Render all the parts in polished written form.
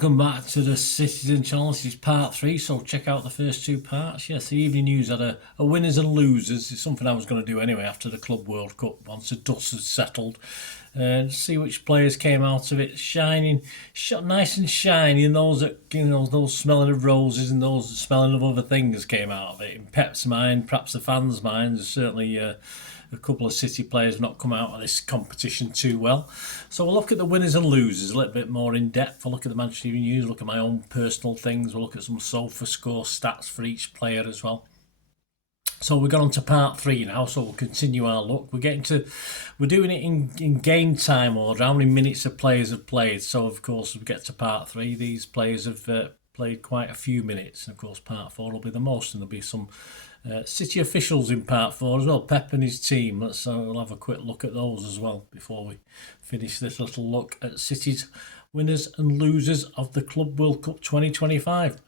welcome back to the Citizen channel. This is part 3, so check out the first 2 parts. Yes, the evening news had a winners and losers. It's something I was going to do anyway after the Club World Cup, once the dust had settled. See which players came out of it shining, nice and shiny, and those that, those smelling of roses and those smelling of other things came out of it. In Pep's mind, perhaps the fans' minds, certainly a couple of City players have not come out of this competition too well. So we'll look at the winners and losers a little bit more in depth. We'll look at the Manchester Evening News, look at my own personal things. We'll look at some sofa score stats for each player as well. So we've got on to part 3 now, so we'll continue our look. We're doing it in game time order, how many minutes the players have played. So of course, we get to part 3, these players have played quite a few minutes. And of course, part 4 will be the most, and there'll be some City officials in part 4 as well, Pep and his team. We'll have a quick look at those as well before we finish this little look at City's winners and losers of the Club World Cup 2025.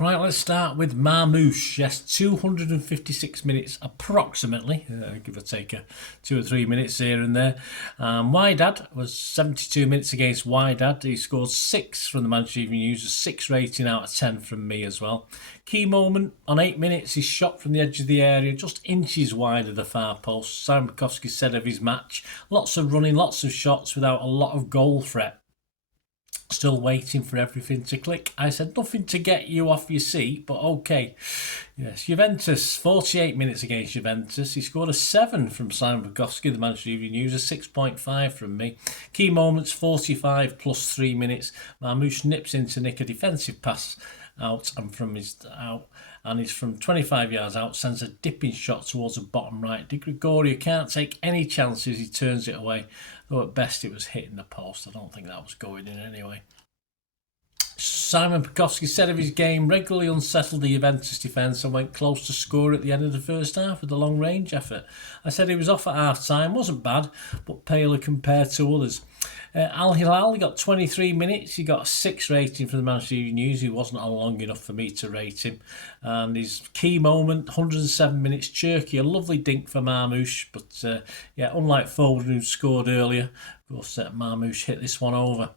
Right, let's start with Marmoush. Yes, 256 minutes approximately, give or take 2 or 3 minutes here and there. Wydad was 72 minutes against Wydad. He scored 6 from the Manchester Evening News, a 6 rating out of 10 from me as well. Key moment on 8 minutes, his shot from the edge of the area, just inches wide of the far post. Simon Bukowski said of his match, lots of running, lots of shots without a lot of goal threat. Still waiting for everything to click. I said nothing to get you off your seat, but okay. Yes, Juventus, 48 minutes against Juventus. He scored a 7 from Simon Bukowski, the Manchester Evening News, a 6.5 from me. Key moments, 45 plus 3 minutes. Marmoush nips in to nick a defensive pass out, and he's from 25 yards out, sends a dipping shot towards the bottom right. Di Gregorio can't take any chances, he turns it away, though at best it was hitting the post. I don't think that was going in anyway. Simon Bukowski said of his game, regularly unsettled the Juventus defence and went close to score at the end of the first half with a long range effort. I said he was off at half time, wasn't bad, but paler compared to others. Al Hilal, he got 23 minutes, he got a 6 rating from the Manchester Evening News. He wasn't on long enough for me to rate him. And his key moment, 107 minutes, Cherky, a lovely dink for Marmoush, but unlike Foden who scored earlier, of course Marmoush hit this one over.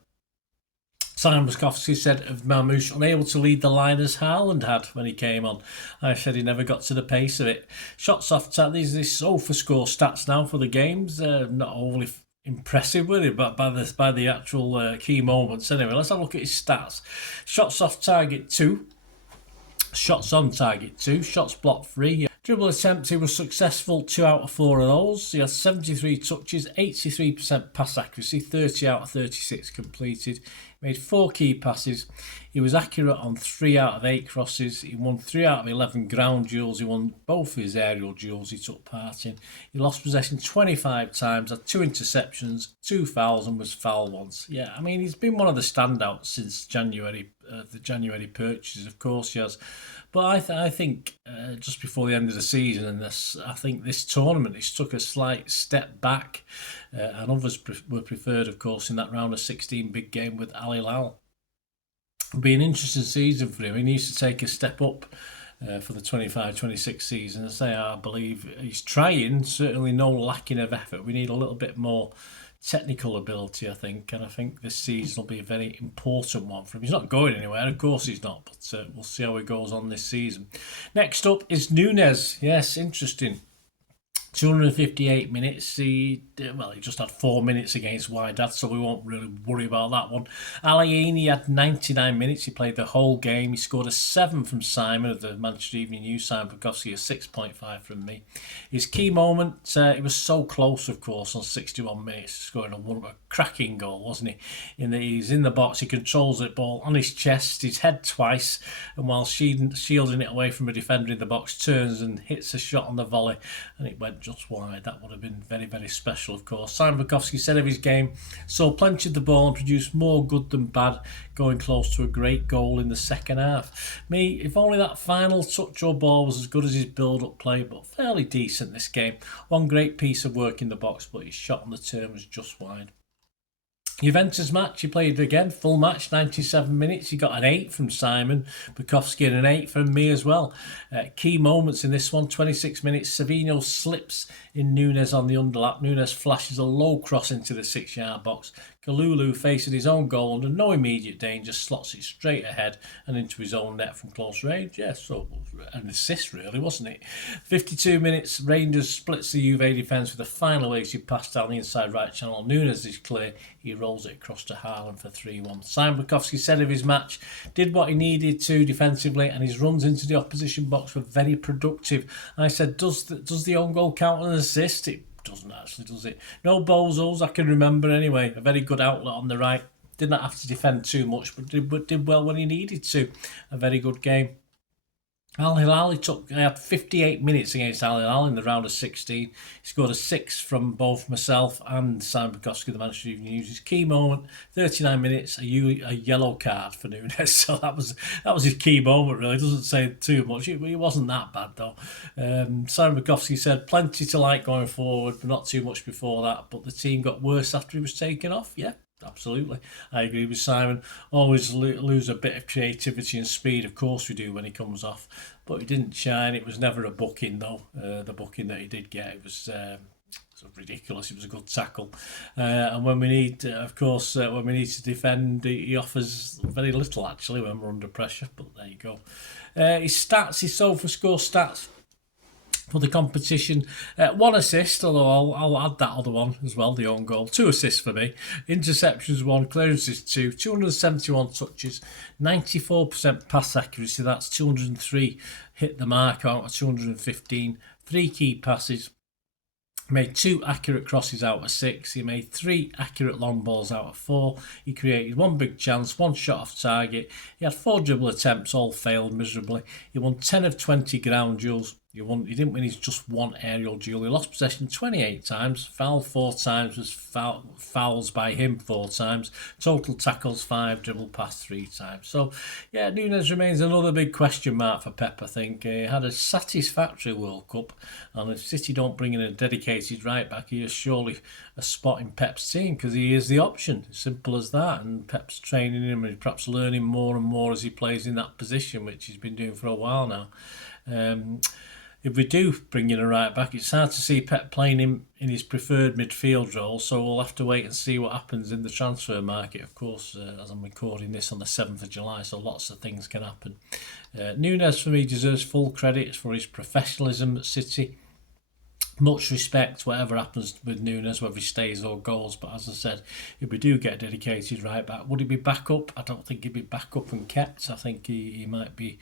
Simon Bukowski said of Marmoush, unable to lead the line as Haaland had when he came on. I said he never got to the pace of it. Shots off target, these sofa score stats now for the games, not overly impressive with it, but by the actual key moments. Anyway, let's have a look at his stats. Shots off target 2, shots on target 2, shots blocked 3. Dribble attempts, he was successful 2 out of 4 of those. He had 73 touches, 83% pass accuracy, 30 out of 36 completed. He made 4 key passes. He was accurate on 3 out of 8 crosses. He won 3 out of 11 ground duels. He won both his aerial duels he took part in. He lost possession 25 times, had 2 interceptions, 2 fouls, and was fouled once. Yeah, I mean, he's been one of the standouts since January, the January purchases, of course he has. But I think just before the end of the season, and I think this tournament, he's took a slight step back, and others were preferred, of course, in that round of 16 big game with Al Hilal. It'll be an interesting season for him. He needs to take a step up for the 25-26 season. I believe he's trying, certainly no lacking of effort. We need a little bit more technical ability, I think, and I think this season will be a very important one for him. He's not going anywhere, of course he's not, but we'll see how he goes on this season. Next up is Nunes. Yes, interesting. 258 minutes. He just had 4 minutes against Wydad, so we won't really worry about that one. Alaini had 99 minutes. He played the whole game. He scored a 7 from Simon of the Manchester Evening News. Simon Bukowski, a 6.5 from me. His key moment, he was so close, of course, on 61 minutes, scoring a cracking goal, wasn't he? He's in the box, he controls the ball on his chest, his head twice, and while shielding it away from a defender in the box, turns and hits a shot on the volley, and it went just wide. That would have been very, very special, of course. Simon Bukowski said of his game, saw plenty of the ball and produced more good than bad, going close to a great goal in the second half. Me, if only that final touch or ball was as good as his build-up play, but fairly decent this game. One great piece of work in the box, but his shot on the turn was just wide. Juventus match, he played again, full match, 97 minutes. He got an 8 from Simon Bukowski and an 8 from me as well. Key moments in this one, 26 minutes. Savino slips in Nunes on the underlap. Nunes flashes a low cross into the 6-yard box. Kalulu, facing his own goal under no immediate danger, slots it straight ahead and into his own net from close range. Yes, so an assist really, wasn't it? 52 minutes, Reijnders splits the Juve defence with a final wasted pass down the inside right channel. Nunes is clear, he rolls it across to Haaland for 3-1. Simon Bukowski said of his match, did what he needed to defensively, and his runs into the opposition box were very productive. I said, does the own goal count as an assist? It doesn't actually, does it? No bozos, I can remember anyway. A very good outlet on the right. Did not have to defend too much, but did well when he needed to. A very good game. Al Hilal, he had 58 minutes against Al Hilal in the round of 16. He scored a 6 from both myself and Simon Bukowski, the Manchester Evening News. His key moment, 39 minutes, a yellow card for Nunes. So that was his key moment, really. It doesn't say too much. It wasn't that bad, though. Simon Bukowski said, plenty to like going forward, but not too much before that. But the team got worse after he was taken off. Yeah. Absolutely. I agree with Simon. Always lose a bit of creativity and speed, of course we do, when he comes off. But he didn't shine. It was never a booking, though. The booking that he did get, it was ridiculous. It was a good tackle. And when we need, of course, when we need to defend, he offers very little, actually, when we're under pressure. But there you go. His stats, his SofaScore stats for the competition, 1 assist, although I'll add that other one as well, the own goal. 2 assists for me. Interceptions 1, clearances 2, 271 touches, 94% pass accuracy. That's 203 hit the mark out of 215. 3 key passes. Made 2 accurate crosses out of 6. He made 3 accurate long balls out of 4. He created 1 big chance, 1 shot off target. He had 4 dribble attempts, all failed miserably. He won 10 of 20 ground duels. He didn't win his just 1 aerial duel. He lost possession 28 times, fouled 4 times, was fouls by him 4 times, total tackles 5, dribble pass 3 times. So, yeah, Nunes remains another big question mark for Pep, I think. He had a satisfactory World Cup, and if City don't bring in a dedicated right back, he is surely a spot in Pep's team, because he is the option. Simple as that, and Pep's training him and perhaps learning more and more as he plays in that position, which he's been doing for a while now. If we do bring in a right back, it's hard to see Pep playing him in his preferred midfield role, so we'll have to wait and see what happens in the transfer market, of course, as I'm recording this on the 7th of July, so lots of things can happen. Nunes, for me, deserves full credit for his professionalism at City. Much respect, whatever happens with Nunes, whether he stays or goes. But as I said, if we do get a dedicated right back, would he be back up? I don't think he'd be back up and kept. I think he might be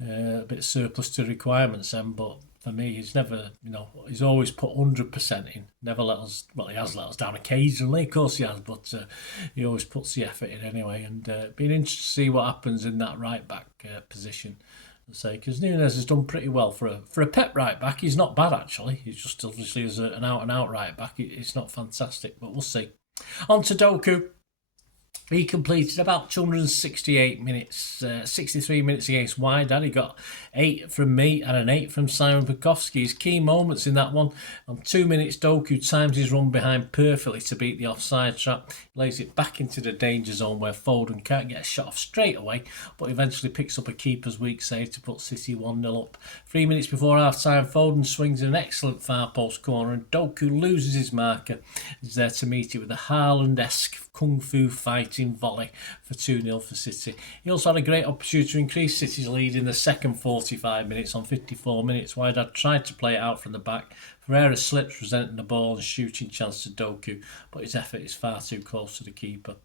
a bit surplus to requirements then. But for me, he's never, he's always put 100% in. Never let us, well, he has let us down occasionally, of course he has, but he always puts the effort in anyway. And being interested to see what happens in that right back position. Because Nunes has done pretty well for a Pep right back. He's not bad, actually. He's just obviously as an out and out right back. It's not fantastic, but we'll see. On to Doku. He completed about 268 minutes, 63 minutes against Wydad. He got 8 from me and an 8 from Simon Bukowski. His key moments in that one. On 2 minutes, Doku times his run behind perfectly to beat the offside trap. Lays it back into the danger zone where Foden can't get a shot off straight away, but eventually picks up a keeper's weak save to put City 1-0 up. 3 minutes before half-time, Foden swings an excellent far post corner and Doku loses his marker. He's there to meet it with a Haaland-esque kung fu fighting volley for 2-0 for City. He also had a great opportunity to increase City's lead in the second 45 minutes. On 54 minutes, Wydad tried to play it out from the back. Ferreira slips, presenting the ball and shooting chance to Doku, but his effort is far too close to the keeper.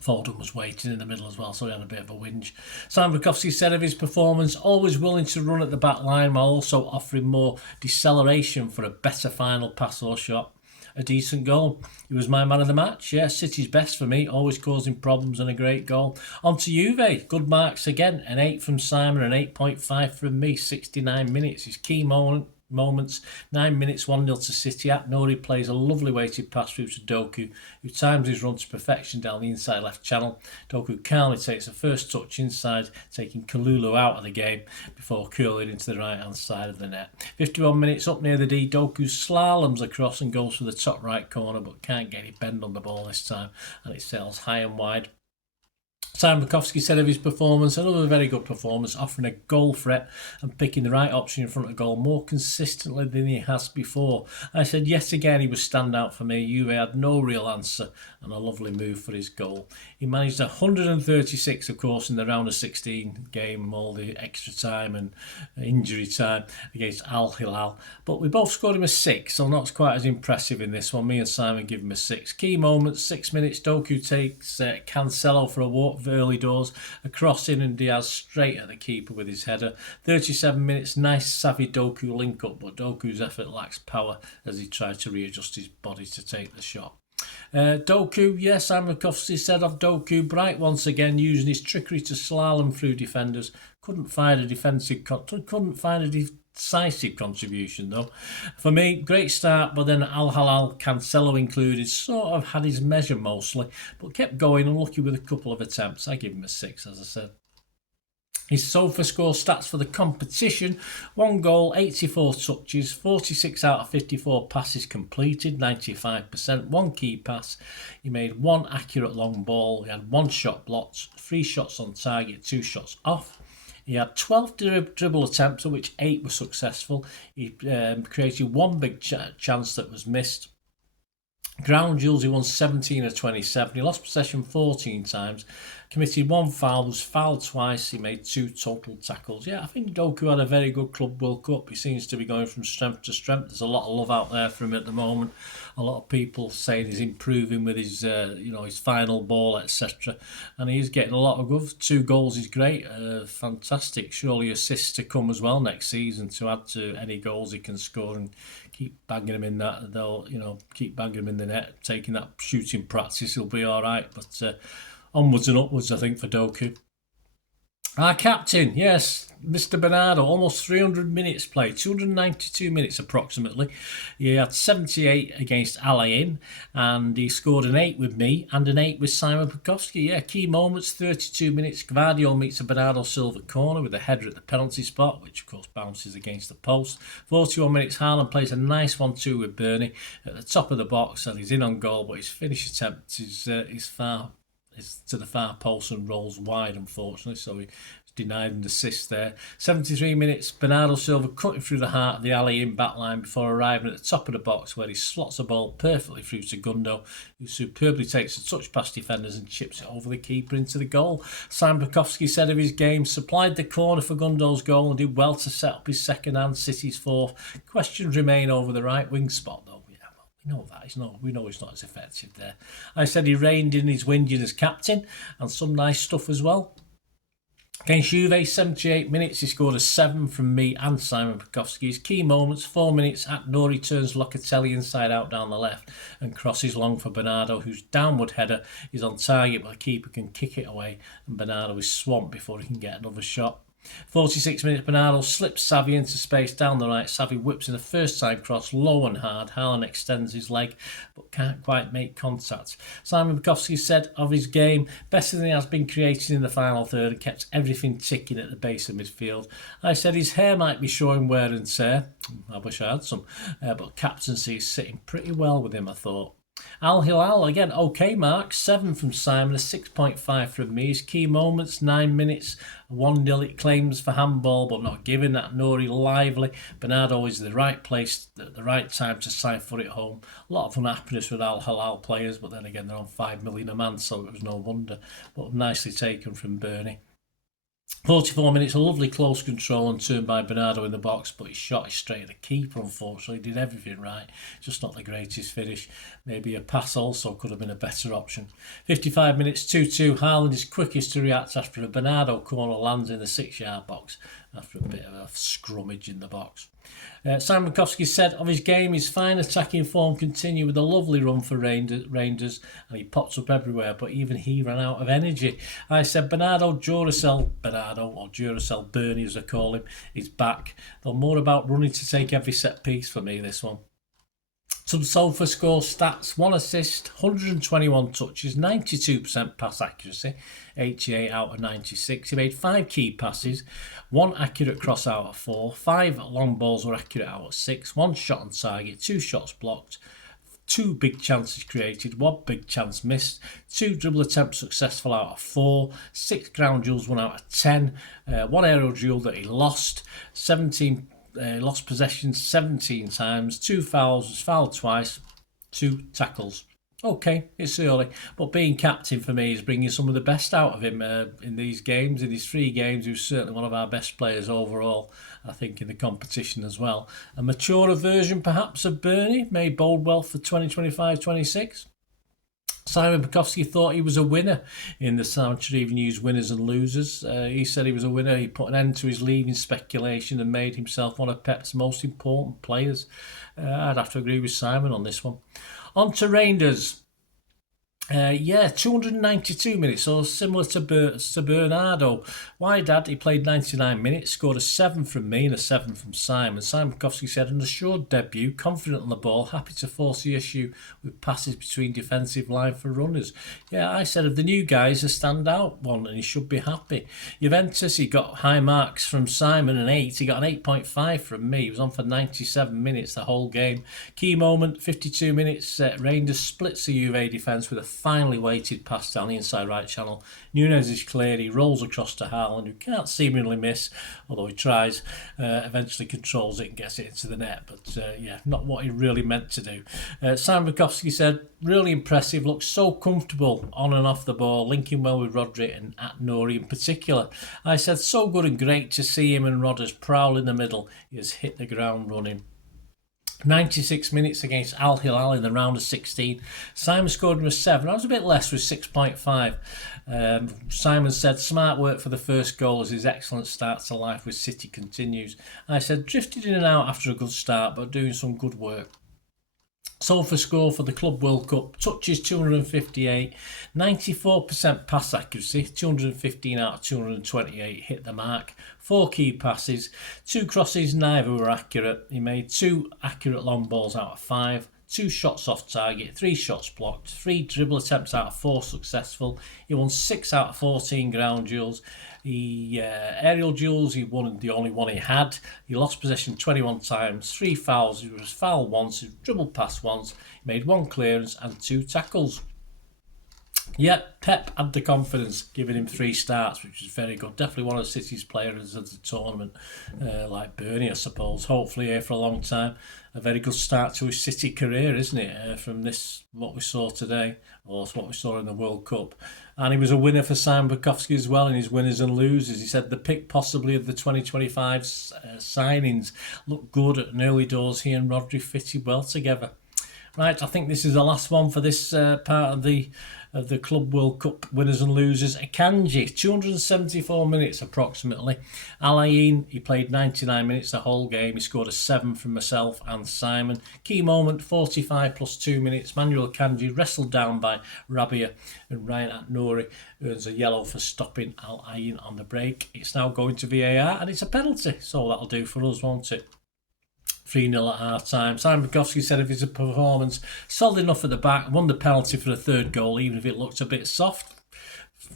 Foden was waiting in the middle as well, so he had a bit of a whinge. Simon Bukowski said of his performance, always willing to run at the back line while also offering more deceleration for a better final pass or shot. A decent goal. He was my man of the match. Yeah, City's best for me, always causing problems and a great goal. On to Juve. Good marks again. An 8 from Simon, an 8.5 from me. 69 minutes. His key moments. 9 minutes, 1-0 to City. Nori plays a lovely weighted pass through to Doku, who times his run to perfection down the inside left channel. Doku calmly takes the first touch inside, taking Kalulu out of the game before curling into the right hand side of the net. 51 minutes up near the D, Doku slaloms across and goes for the top right corner, but can't get any bend on the ball this time, and it sails high and wide. Simon Bukowski said of his performance, another very good performance, offering a goal threat and picking the right option in front of goal more consistently than he has before. I said yet again he was standout for me. Juve had no real answer and a lovely move for his goal. He managed 136, of course, in the round of 16 game, all the extra time and injury time against Al Hilal. But we both scored him a 6, so not quite as impressive in this one. Me and Simon give him a 6. Key moments, 6 minutes, Doku takes Cancelo for a walk for early doors, a crossing and Diaz straight at the keeper with his header. 37 minutes, nice savvy Doku link up, but Doku's effort lacks power as he tried to readjust his body to take the shot. Doku, yes, Simon Bukowski said of Doku, bright once again, using his trickery to slalom through defenders. Couldn't find a decisive contribution though. For me, great start, but then Al Hilal, Cancelo included, sort of had his measure mostly, but kept going, unlucky with a couple of attempts. I give him a 6, as I said. His SofaScore stats for the competition: 1 goal, 84 touches, 46 out of 54 passes completed, 95%, 1 key pass. He made 1 accurate long ball. He had 1 shot blocked, 3 shots on target, 2 shots off. He had 12 dribble attempts, of which 8 were successful. He created 1 big chance that was missed. Ground duels, he won 17 of 27. He lost possession 14 times. Committed 1 foul, was fouled twice. He made 2 total tackles. Yeah, I think Doku had a very good Club World Cup. He seems to be going from strength to strength. There's a lot of love out there for him at the moment. A lot of people saying he's improving with his, his final ball, etc. And he's getting a lot of good. 2 goals is great. Fantastic. Surely assists to come as well next season to add to any goals he can score and keep bagging him in that. They'll, keep bagging him in the net, taking that shooting practice. He'll be all right. But onwards and upwards, I think, for Doku. Our captain, yes, Mr. Bernardo, almost 300 minutes played, 292 minutes approximately. He had 78 against Al Ain, and he scored an 8 with me and an 8 with Simon Bukowski. Yeah, key moments, 32 minutes. Gvardiol meets a Bernardo Silva corner with a header at the penalty spot, which of course bounces against the post. 41 minutes, Haaland plays a nice 1-2 with Bernie at the top of the box, and he's in on goal, but his finish attempt is to the far post and rolls wide, unfortunately, so he denied an assist there. 73 minutes, Bernardo Silva cutting through the heart of the alley-in back line before arriving at the top of the box, where he slots a ball perfectly through to Gundo, who superbly takes a touch past defenders and chips it over the keeper into the goal. Simon Bukowski said of his game, supplied the corner for Gundo's goal and did well to set up his second and City's fourth. Questions remain over the right wing spot though. We know he's not as effective there. I said he reined in his whinging as captain, and some nice stuff as well. Against Juve, 78 minutes, he scored a 7 from me and Simon Bukowski. His key moments, 4 minutes, Nori turns Locatelli inside out down the left and crosses long for Bernardo, whose downward header is on target, but the keeper can kick it away, and Bernardo is swamped before he can get another shot. 46 minutes, Bernardo slips Savvy into space down the right. Savvy whips in a first time cross, low and hard. Haaland extends his leg, but can't quite make contact. Simon Bukowski said of his game, better than he has been creating in the final third and kept everything ticking at the base of midfield. I said his hair might be showing wear and tear. I wish I had some. But captaincy is sitting pretty well with him, I thought. Al Hilal, again, okay Marc, 7 from Simon, a 6.5 from me. His key moments, 9 minutes, 1-0 it claims for handball, but not given. That Nori lively. Bernardo is the right place at the right time to siphon it home. A lot of unhappiness with Al Hilal players, but then again, they're on 5 million a man, so it was no wonder. But nicely taken from Bernie. 44 minutes, a lovely close control and turn by Bernardo in the box, but his shot is straight at the keeper, unfortunately. He did everything right, just not the greatest finish. Maybe a pass also could have been a better option. 55 minutes, 2-2. Haaland is quickest to react after a Bernardo corner lands in the 6-yard box after a bit of a scrummage in the box. Simon Bukowski said of his game, his fine attacking form continued with a lovely run for Reijnders, and he pops up everywhere, but even he ran out of energy. I said Bernardo, or Duracell Bernie as I call him, is back. Though more about running to take every set piece for me, this one. Some SofaScore stats: 1 assist, 121 touches, 92% pass accuracy, 88 out of 96. He made 5 key passes, 1 accurate cross out of 4, 5 long balls were accurate out of 6, 1 shot on target, 2 shots blocked, 2 big chances created, 1 big chance missed, 2 dribble attempts successful out of 4, 6 ground duels 1 out of 10, 1 aerial duel that he lost, 17 lost possessions 17 times, 2 fouls, was fouled twice, 2 tackles. Okay, it's early, but being captain for me is bringing some of the best out of him in these games. In these 3 games, he was certainly one of our best players overall, I think, in the competition as well. A maturer version, perhaps, of Bernie may bode well for 2025-26. Simon Bukowski thought he was a winner in the Citytilidie News winners and losers. He said he was a winner. He put an end to his leaving speculation and made himself one of Pep's most important players. I'd have to agree with Simon on this one. On to Reijnders. 292 minutes, so similar to Bernardo. Why, Dad? He played 99 minutes, scored a 7 from me and a 7 from Simon. Simon Bukowski said, an assured debut, confident on the ball, happy to force the issue with passes between defensive line for runners. Yeah, I said of the new guys, a standout one, and he should be happy. Juventus, he got high marks from Simon, an 8. He got an 8.5 from me. He was on for 97 minutes the whole game. Key moment, 52 minutes. Reijnders splits the Juve defence with a finely weighted pass down the inside right channel. Nunes is cleared, he rolls across to Haaland, who can't seemingly miss, although he tries, eventually controls it and gets it into the net, but not what he really meant to do. Simon Bukowski said, really impressive, looks so comfortable on and off the ball, linking well with Rodri and at Nori in particular. I said, so good and great to see him and Rodgers prowl in the middle. He has hit the ground running. 96 minutes against Al Hilal in the round of 16. Simon scored him a 7. I was a bit less with 6.5. Simon said, smart work for the first goal as his excellent start to life with City continues. I said, drifted in and out after a good start, but doing some good work. Sofa score for the Club World Cup, touches 258, 94% pass accuracy, 215 out of 228 hit the mark, 4 key passes, 2 crosses, neither were accurate. He made 2 accurate long balls out of 5, 2 shots off target, 3 shots blocked, 3 dribble attempts out of 4 successful. He won 6 out of 14 ground duels. Aerial duels, he won the only one he had. He lost possession 21 times, 3 fouls, he was fouled once, he dribbled past once, he made 1 clearance and 2 tackles. Yeah, Pep had the confidence, giving him 3 starts, which is very good. Definitely one of City's players of the tournament, like Bernie, I suppose. Hopefully here for a long time. A very good start to his City career, isn't it? From this, what we saw today, or what we saw in the World Cup. And he was a winner for Simon Bukowski as well in his winners and losers. He said the pick possibly of the 2025 signings looked good at an early doors. He and Rodri fitted well together. Right, I think this is the last one for this part of the Club World Cup winners and losers. Akanji, 274 minutes approximately. Alain, he played 99 minutes the whole game. He scored a 7 from myself and Simon. Key moment, 45 plus 2 minutes. Manuel Akanji wrestled down by Rabia, and Ryan at Nori earns a yellow for stopping Alain on the break. It's now going to VAR and it's a penalty, so that'll do for us, won't it? 3-0 at half-time. Simon Bukowski said of his performance, solid enough at the back, won the penalty for the 3rd goal, even if it looked a bit soft.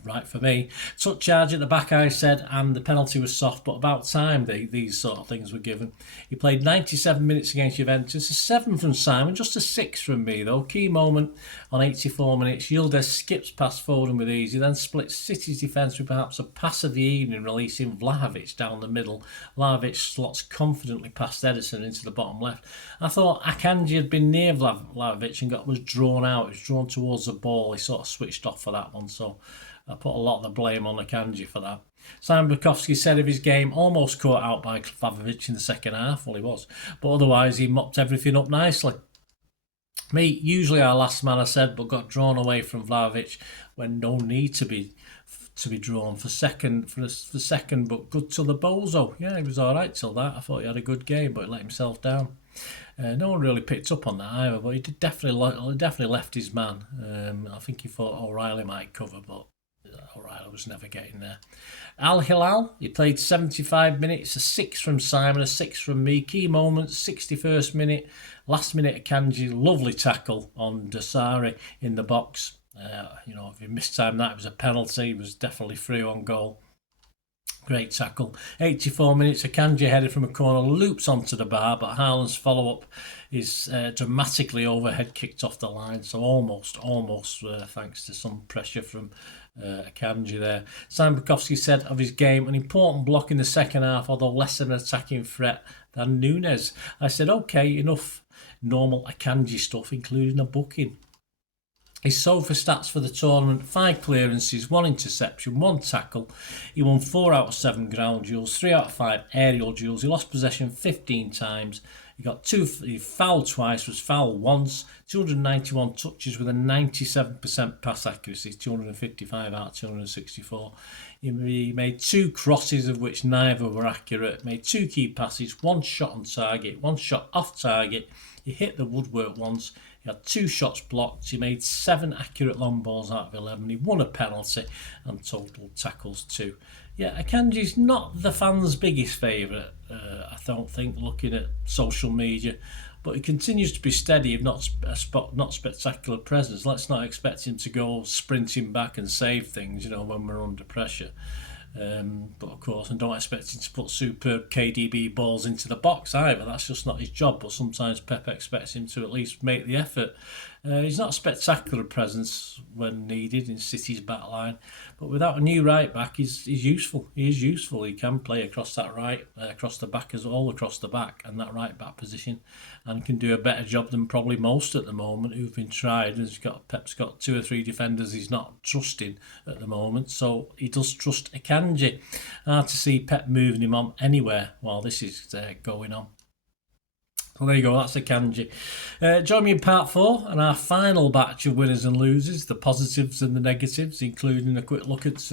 Right for me. Took charge at the back, I said, and the penalty was soft, but about time these sort of things were given. He played 97 minutes against Juventus, a 7 from Simon, just a 6 from me though. Key moment on 84 minutes. Yildiz skips past Foden with ease. He then splits City's defence with perhaps a pass of the evening, releasing Vlahovic down the middle. Vlahovic slots confidently past Ederson into the bottom left. I thought Akanji had been near Vlahovic and was drawn out. He was drawn towards the ball. He sort of switched off for that one, so I put a lot of the blame on Akanji for that. Simon Bukowski said of his game, almost caught out by Vlahovic in the second half. Well, he was. But otherwise, he mopped everything up nicely. Me, usually our last man, I said, but got drawn away from Vlahovic when no need to be drawn for second, but good till the bozo. Yeah, he was all right till that. I thought he had a good game, but he let himself down. No one really picked up on that either, but he definitely left his man. I think he thought O'Reilly might cover, but O'Reilly was never getting there. Al Hilal, he played 75 minutes, a 6 from Simon, a 6 from me. Key moments, 61st minute, last minute Akanji, lovely tackle on Dasari in the box. If he missed time, that was a penalty. He was definitely through on goal. Great tackle. 84 minutes, Akanji headed from a corner, loops onto the bar, but Haaland's follow-up is dramatically overhead kicked off the line, so almost, thanks to some pressure from Akanji there. Simon Bukowski said of his game, an important block in the second half, although less of an attacking threat than Nunes. I said, okay, enough normal Akanji stuff, including a booking. His SOFA stats for the tournament: 5 clearances, 1 interception, 1 tackle. He won 4 out of 7 ground duels, 3 out of 5 aerial duels. He lost possession 15 times. He fouled twice, was fouled once. 291 touches with a 97% pass accuracy, 255 out of 264. He made 2 crosses, of which neither were accurate. Made 2 key passes, 1 shot on target, 1 shot off target. He hit the woodwork once. He had 2 shots blocked. He made 7 accurate long balls out of 11. He won a penalty and total tackles 2. Yeah, Akanji's not the fans' biggest favourite, I don't think, looking at social media. But he continues to be steady, if not spectacular presence. Let's not expect him to go sprinting back and save things, when we're under pressure. But of course, and don't expect him to put superb KDB balls into the box either. That's just not his job. But sometimes Pep expects him to at least make the effort. He's not a spectacular presence when needed in City's back line, but without a new right back, he's useful. He is useful. He can play across that right, across the back across the back, and that right back position, and can do a better job than probably most at the moment who've been tried. And Pep's got 2 or 3 defenders he's not trusting at the moment, so he does trust Akanji. Hard to see Pep moving him on anywhere while this is going on. Well, there you go, that's Akanji. Join me in part 4 and our final batch of winners and losers, the positives and the negatives, including a quick look at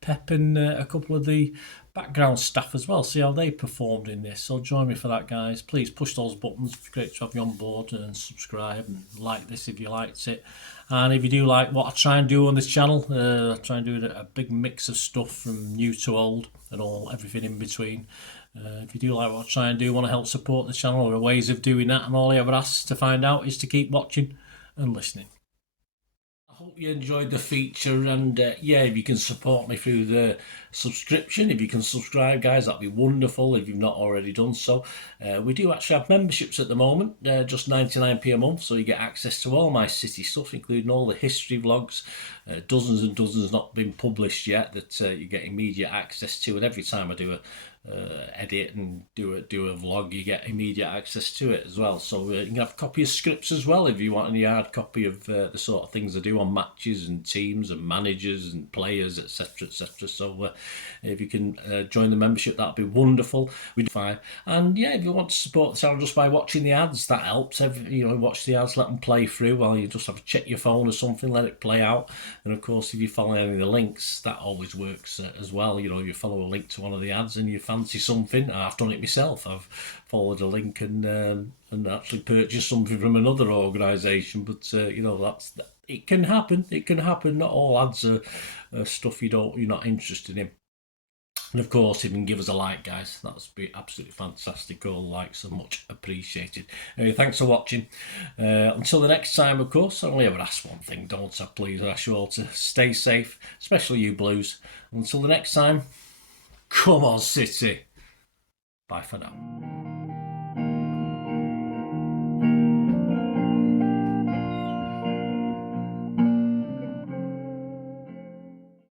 Pep and a couple of the background staff as well, see how they performed in this. So join me for that, guys. Please push those buttons. It's great to have you on board, and subscribe and like this if you liked it. And if you do like what I try and do on this channel, I try and do a big mix of stuff from new to old and everything in between. If you do like what I try and do, want to help support the channel, there are ways of doing that, and all I ever ask to find out is to keep watching and listening. I hope you enjoyed the feature, and if you can support me through the subscription, if you can subscribe, guys, that'd be wonderful if you've not already done so. We do actually have memberships at the moment, just 99p a month, so you get access to all my City stuff, including all the history vlogs, dozens and dozens not been published yet that you get immediate access to, and every time I do a edit and do a vlog, you get immediate access to it as well. So you can have a copy of scripts as well if you want any hard copy of the sort of things I do on matches and teams and managers and players, etc, etc. So if you can join the membership, that'd be wonderful. We do fine. And if you want to support the channel just by watching the ads, that helps. Watch the ads, let them play through while you just have to check your phone or something, let it play out. And of course, if you follow any of the links, that always works as well. You follow a link to one of the ads and you fancy something. I've done it myself. I've followed a link and actually purchased something from another organisation. But it can happen. It can happen. Not all ads are stuff you're not interested in. And of course, if you can give us a like, guys, that would be absolutely fantastic. All likes are much appreciated. Anyway, thanks for watching. Until the next time, of course, I only ever ask one thing, don't I? Please, I ask you all to stay safe, especially you Blues. Until the next time, come on, City. Bye for now.